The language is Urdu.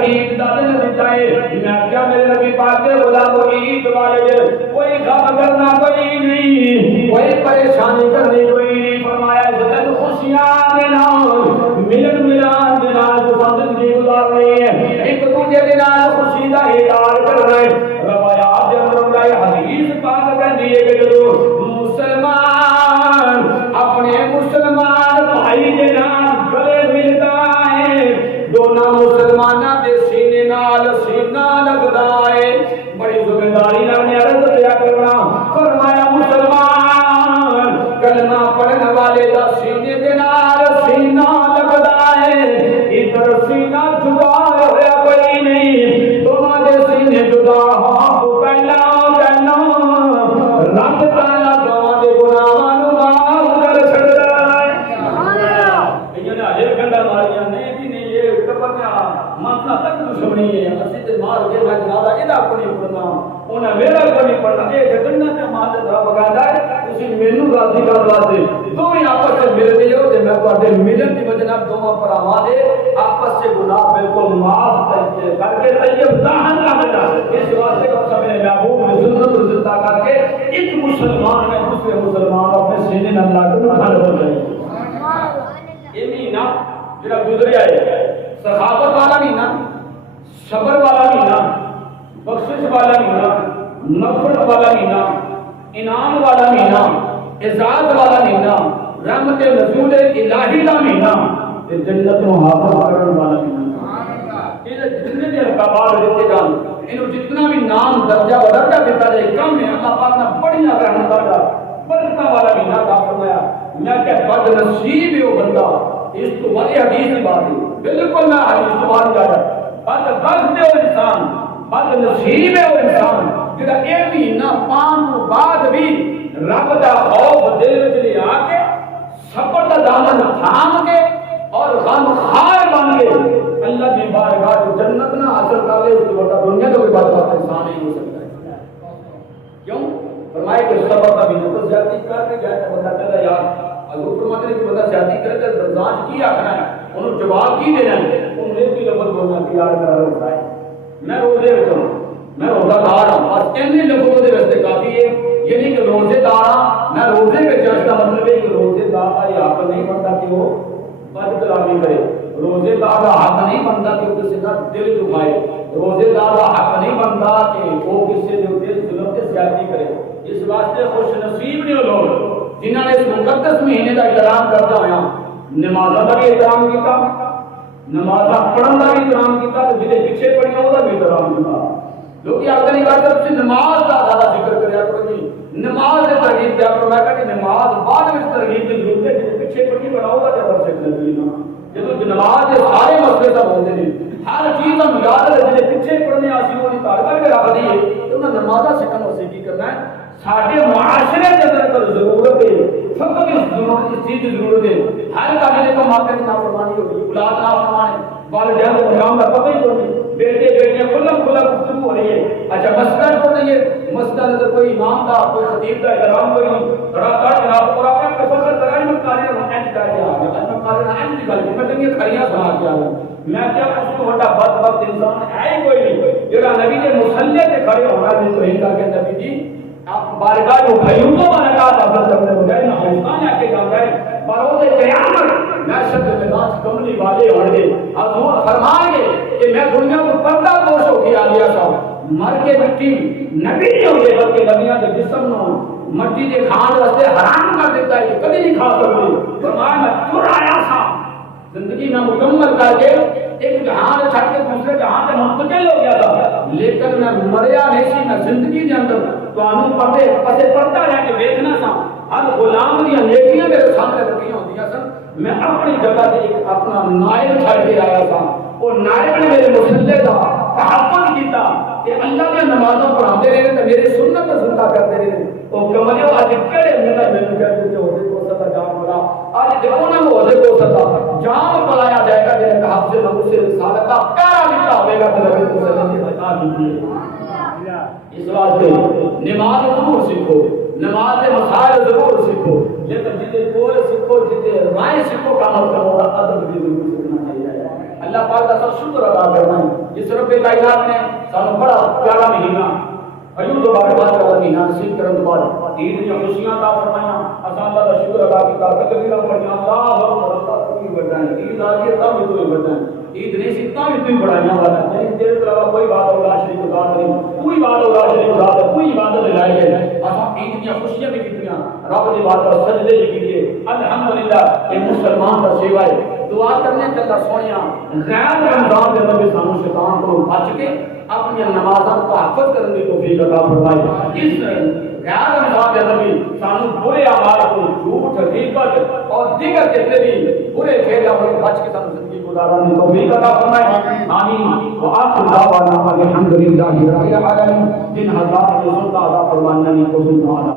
عید دا دن دیتا ہے میں کیا میرے نبی پاک کے غلام عید والے کوئی غم کرنا کوئی نہیں کوئی پریشانی کرنی کوئی نہیں فرمایا جب خوشیاں کے نام ملن ملان کے نام زندگی گزارنی ہے ایک دوسرے کے نام خوشی کا اظہار کرنا ہے روایات کے اندر حدیث پاک کہتی ہے کہ جو مسلمان اپنے مسلمان بھائی کے نام گلے ملتا ہے دونوں مسلمانوں کے سینے نال سینہ لگتا ہے بڑی ذمہ داری نے عرض کیا کرنا فرمایا مسلمان کلمہ پڑھنے والے دا سینے کے نال سینہ لگتا ہے ادھر سینہ جدا ہوا کوئی نہیں دونوں کے سینے جدا ہو پہلا پہلا رب تعالیٰ دونوں کے گناہاں نو معاف کر چھڑتا ہے یہ نے ہر گھنٹہ ماریاں نہیں بھی نہیں یہ کپڑا مسئلہ تک دشمنی ہے اسی تے مار کے میں جنازہ ادا کوئی پڑھنا انہاں میرا کوئی پڑھنا اے گھنٹہ تے ماں دا بگاڑا ہے اسی مینوں راضی کر واسطے دوویں آپس وچ ملدے ہو تے میں تواڈے ملن دی وجہ نال دوواں بھراواں دے آپس سے گناہ بالکل معاف کر کے طیب دہن کا بنا اس واسطے کہ سب نے محبوب کی سنت کو زندہ کر کے ایک مسلمان نے دوسرے مسلمان اپنے سینے نال لا کے کھڑا ہو جائے یہ مہینہ جڑا گزریا ہے سخاوت والا مہینہ صبر والا مہینہ بخشش والا مہینہ نفرت والا مہینہ انعام والا مہینہ اعزاز والا مہینہ رحمت نزول الہی کا مہینہ جنت نو حاصل کرنے والا مہینہ یہ جتنے بھی احکامات دیتے جان انہوں جتنا بھی نام درجہ و درجہ دیتا جائے کم ہے اللہ پاک نے بڑیاں رحمتاں دا برکتاں والا مہینہ عطا فرمایا میں کہ بد نصیب ہے وہ بندہ اس تو بڑی حدیث کی بات ہے بالکل میں حدیث تو بات کر رہا بد ہے وہ انسان بد نصیب ہے وہ انسان جڑا یہ مہینہ پان تو بعد بھی رب دا خوف دل وچ لے آ کے صبر دا دامن تھام کے اور غم خار بن کے اللہ کی بارگاہ جنت نہ حاصل کر لے اس کو بڑا دنیا کا کوئی بات انسان نہیں ہو سکتا ہے کیوں فرمائے کہ صبر کا بھی نفس زیادتی کر کے جائے تو بندہ کہتا یار حضور فرماتے ہیں کہ بندہ زیادتی کرے تو رمضان کی آخنا ہے انہوں جواب کی دینا ہے انہوں نے بھی لفظ بولنا کہ یار میرا روزہ ہے میں روزے میں ہوں میں روزہ دار ہوں بس اتنے لفظوں کے واسطے کافی ہے یہ نہیں کہ روزے دار ہوں میں روزے میں جس کا مطلب ہے کہ روزے دار کا یہ حق نہیں بنتا کہ وہ بد کلامی کرے روزے دار کا حق نہیں بنتا کہ وہ کسی کا دل دکھائے روزے دار کا حق نہیں بنتا کہ وہ کسی کے دل ظلم سے زیادتی کرے اس واسطے خوش نصیب نہیں لوگ جنہوں نے اس مقدس مہینے کا احترام کرتا ہوا نمازوں کا بھی احترام کیا نماز پڑھن کا بھی احترام کیا تو جنہیں پیچھے پڑھیا وہ بھی احترام کیا لوگ آگے نہیں کرتے تم نماز کا زیادہ ذکر کریا کرو جی نماز سے ترغیب دیا کرو میں کہ نماز بعد میں ترغیب کی ضرورت ہے جنہیں پیچھے پڑھی بناؤ گا کیا کر سکتے ہیں جب نماز کے سارے مسئلے سب ہوتے ہیں ہر چیز ہم یاد ہے جنہیں پیچھے پڑھنے آسی وہ نہیں کر کے رکھ دیے تو انہیں نمازہ سکھن واسطے کی کرنا ہے ساڈے معاشرے کے اندر ضرورت ہے فقط اس چیز کی ضرورت ہے ہر قابل کا ماں کی نافرمانی ہوگی اولاد نافرمان والدین کو پیغام کا پتہ ہی نہیں بیٹے بیٹیاں کھلم کھلا گفتگو ہو رہی ہے اچھا مسجد کو نہیں ہے مسجد اندر کوئی امام کا کوئی خطیب کا احترام کوئی بڑا کر جناب اور آپ نے فضل کرائی میں کارے ہم اینڈ کر کے آ گیا اللہ کارے نہ اینڈ نکل کے میں یہ کھڑیاں سنا کے آ گیا میں کیا اس کو بڑا بدبخت انسان ہے ہی کوئی نہیں جڑا نبی کے مصلی پہ کھڑے ہونا ہے تو ہی کر کے نبی جی آپ بارگاہ کو خیوطوں میں نکال حاصل کرنے ہو جائے افغانستان آ کے جا رہے بروز قیامت محشر کے میدان کملی والے ہوں گے حضور فرمائیں گے کہ میں دنیا کو پردہ پوش ہو کے آ گیا تھا مر کے مٹی نبی نہیں ہوگی بلکہ نبیاں کے جسم نو مٹی کے کھان واسطے حرام کر دیتا ہے کہ کبھی نہیں کھا سکتے فرمایا میں چرایا تھا زندگی میں مکمل کر کے ایک جہان چھڑ کے دوسرے جہان سے منتقل ہو گیا تھا لیکن میں مریا نہیں سی میں زندگی کے اندر تو پردے پسے پڑتا رہ کے دیکھنا سا ہر غلام دیا نیکیاں میرے سامنے رکھیاں ہوندیاں سن میں اپنی جگہ سے ایک اپنا نائب چھڑ کے آیا تھا وہ نائب نے میرے مسلے کا تحفظ کیتا کہ اللہ کی نمازوں پڑھاتے رہے تو میری سنت زندہ کرتے رہے وہ کملیو آج کڑے میرا میں کہتے تھے عہدے کو ستا جام بنا آج دیکھو نا وہ عہدے کو ستا جام پلایا جائے گا جنہیں کہا سے نمو سے رسالت کا پیارا لکھا ہوئے گا تو نبی کو سلام کی بتا دیجیے اس واسطے نماز ضرور سیکھو نماز مسائل ضرور سیکھو لیکن جتنے بول سیکھو جتنے رائے سیکھو کا مطلب ہوگا ادب بھی ضرور سیکھنا چاہیے اللہ پاک کا سب شکر ادا کرنا ہے جس رب کائنات نے سانو بڑا پیارا مہینہ ایو دوبارہ بات کا مہینہ نصیب کرن تو بعد عید کی خوشیاں عطا فرمایا اساں اللہ کا شکر ادا کیتا تکبیر پڑھیا اللہ اکبر اللہ کی بڑھائیں عید آ گئی تب بھی کوئی بڑھائیں عید نہیں سی تب بھی بڑھائیاں والا نہیں تیرے علاوہ کوئی بات اور شریف خدا نہیں کوئی بات اور شریف خدا ہے کوئی عبادت لائق ہے اساں عید کی خوشیاں بھی کیتیاں رب دی بات پر سجدے بھی کیتے الحمدللہ کہ مسلمان کا سیوا ہے دعا کرنے تے اللہ سونیا غیر رمضان دے نبی سانو شیطان کو بچ کے اپنی نمازاں کو تحفظ کرنے کی توفیق عطا فرمائے اس غیر رمضان دے نبی سانو برے اعمال کو جھوٹ غیبت اور دیگر جتنے بھی برے فعل اور بچ کے سانو زندگی گزارنے کی توفیق عطا فرمائے آمین وآخر دعوانا الحمدللہ رب العالمین جن حضرات نے سنت عطا فرمانے کو سنت